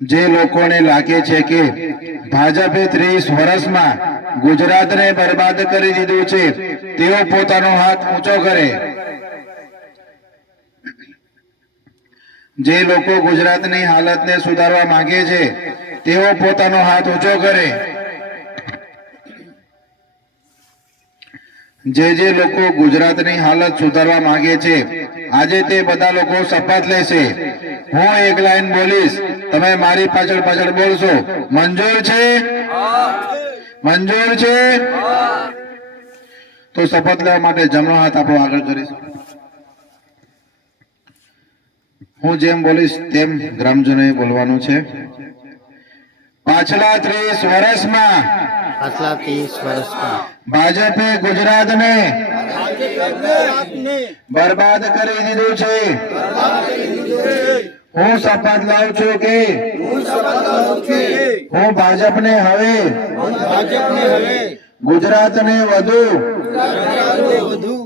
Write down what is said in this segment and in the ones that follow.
જે લોકોને લાગે છે કે ભાજપે 30 વર્ષમાં ગુજરાતને બરબાદ કરી દીધું છે તેઓ પોતાનો હાથ ઊંચો કરે। જે લોકો ગુજરાતની હાલતને સુધારવા માંગે છે તેઓ પોતાનો હાથ ઊંચો કરે। જે લોકો ગુજરાતની હાલત સુધારવા માંગે છે આજે તે બધા લોકો શપથ લેશે। હું એક લાઈન બોલીશ, તમે મારી પાછળ પાછળ બોલશો। મંજૂર છે? મંજૂર છે? તો શપથ લેવા માટે જમણો હાથ આપણો આગળ કરીશું। હું જેમ બોલીશ તેમ ગ્રામજનોએ બોલવાનું છે। પાછલા 30 વર્ષમાં ભાજપે ગુજરાતને બરબાદ કરી દીધું છે। હું શપથ લઉં છું કે હું ભાજપને હવે ગુજરાતને વધુ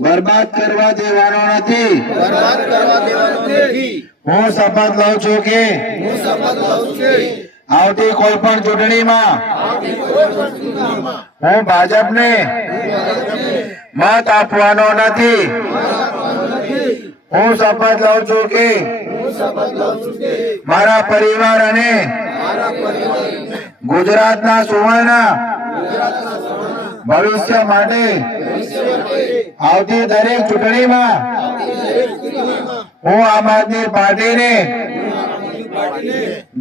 બરબાદ કરવા દેવાનો નથી। હું શપથ લઉં છું કે આવતી કોઈ પણ ચૂંટણીમાં હું ભાજપને મત આપવાનો નથી। હું શપથ લઉં છું કે મારા પરિવાર અને ગુજરાતના સુવર્ણ ભવિષ્ય માટે આવતી દરેક ચૂંટણીમાં હું આમ આદમી પાર્ટીને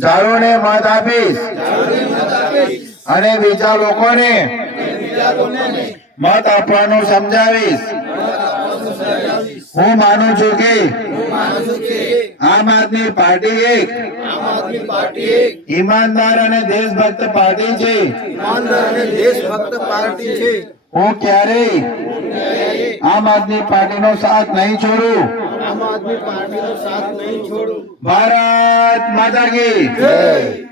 જરૂરને મત આપીશ અને બીજા લોકોને મત આપવાનું સમજાવીશ। હું માનું છું કે આમ આદમી પાર્ટી એક ઈમાનદાર અને દેશભક્ત પાર્ટી છે। હું ક્યારેય આમ આદમી પાર્ટીનો સાથ નહીં છોડું। ભારત માતા કી જય।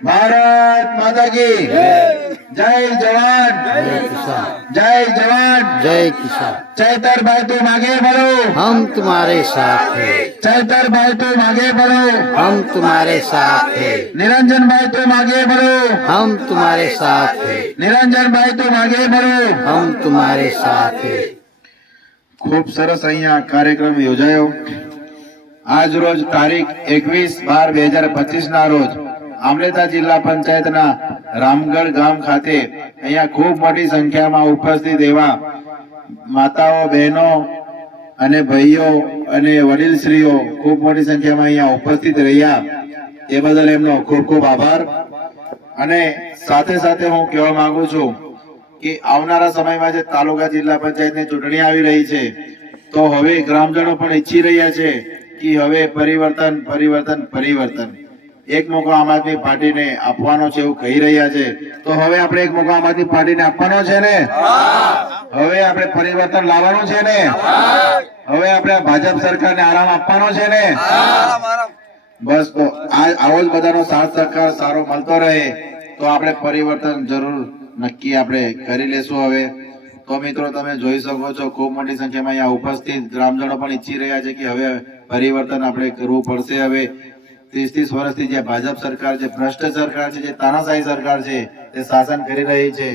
ભારત માતા કી જય। જવાન જય જવાન जय किसान। चैतर भाई तुम आगे बढ़ो, हम तुम्हारे साथ हैं। चैतर भाई तुम आगे बढ़ो, हम तुम्हारे साथ हैं। निरंजन भाई तुम आगे बढ़ो, हम तुम्हारे साथ हैं। निरंजन भाई तुम आगे बढ़ो। हम तुम्हारे साथ हैं। खूब सरस अहिया कार्यक्रम योजायो। आज रोज तारीख 21/12/2025 ना रोज आमलेता जिल्ला पंचायतना रामगढ़ गाम खाते अहिया खूब मोटी संख्या में उपस्थित एवा माताओ बहनों अने भाईओ अने वडीलश्रीओ खूब मोटी संख्या में अहिया उपस्थित रह्या ए बदल एमनो खूब खूब आभार। अने साथे साथे हूँ कहेवा मांगू छूं कि आवनारा समय में जे तालुका जिल्ला पंचायत ની ચૂંટણી આવી રહી છે તો હવે ગ્રામજનો પણ ઈચ્છી રહ્યા છે कि હવે પરિવર્તન પરિવર્તન પરિવર્તન એક મોકો આમ આદમી પાર્ટીને આપવાનો છે એવું કહી રહ્યા છે। તો હવે આપણે એક મોકો આમ આદમી પાર્ટીને આપવાનો છે ને? હવે આપણે પરિવર્તન લાવવાનું છે ને? હવે આપણે ભાજપ સરકારને આરામ આપવાનો છે ને? બસ તો આવો જ બધાનો સાથ સહકાર સારો મળતો રહે તો આપણે પરિવર્તન જરૂર નક્કી આપણે કરી લેશું। હવે તો મિત્રો તમે જોઈ શકો છો ખૂબ મોટી સંખ્યામાં અહીંયા ઉપસ્થિત ગ્રામજનો પણ ઈચ્છી રહ્યા છે કે હવે પરિવર્તન આપણે કરવું પડશે। હવે 30 વર્ષથી જે ભાજપ સરકાર છે, ભ્રષ્ટ સરકાર છે, જે તાનાશાહી સરકાર છે તે શાસન કરી રહી છે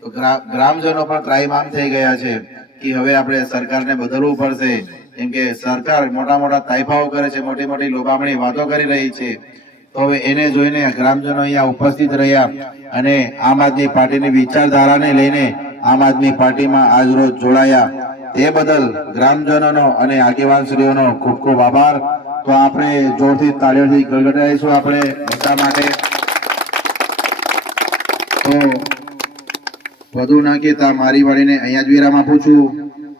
તો ગ્રામજનો પણ ત્રાહિમામ થઈ ગયા છે કે હવે આપણે સરકારને બદલવું પડશે। કેમ કે સરકાર મોટા મોટા તાઇફાઓ કરે છે, મોટી મોટી લોભામણી વાતો કરી રહી છે તો હવે એને જોઈને ગ્રામજનો અહીંયા ઉપસ્થિત રહ્યા અને આમ આદમી પાર્ટીની વિચારધારાને લઈને આમ આદમી પાર્ટીમાં આજ રોજ જોડાયા તે બદલ ગ્રામજનોનો અને આગેવાનશ્રીઓનો ખૂબ ખૂબ આભાર। તો આપણે જોરથી તાળીઓથી ગળગડાઈશું આપણે બધા માટે। તો વધુ ના કહેતા મારી વાળીને અહીંયા જ વિરામ આપું છું।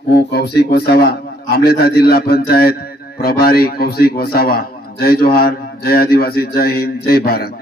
હું કૌશિક વસાવા, આમલેતા જિલ્લા પંચાયત પ્રભારી કૌશિક વસાવા। જય જોહાર, જય આદિવાસી, જય હિન્દ, જય ભારત।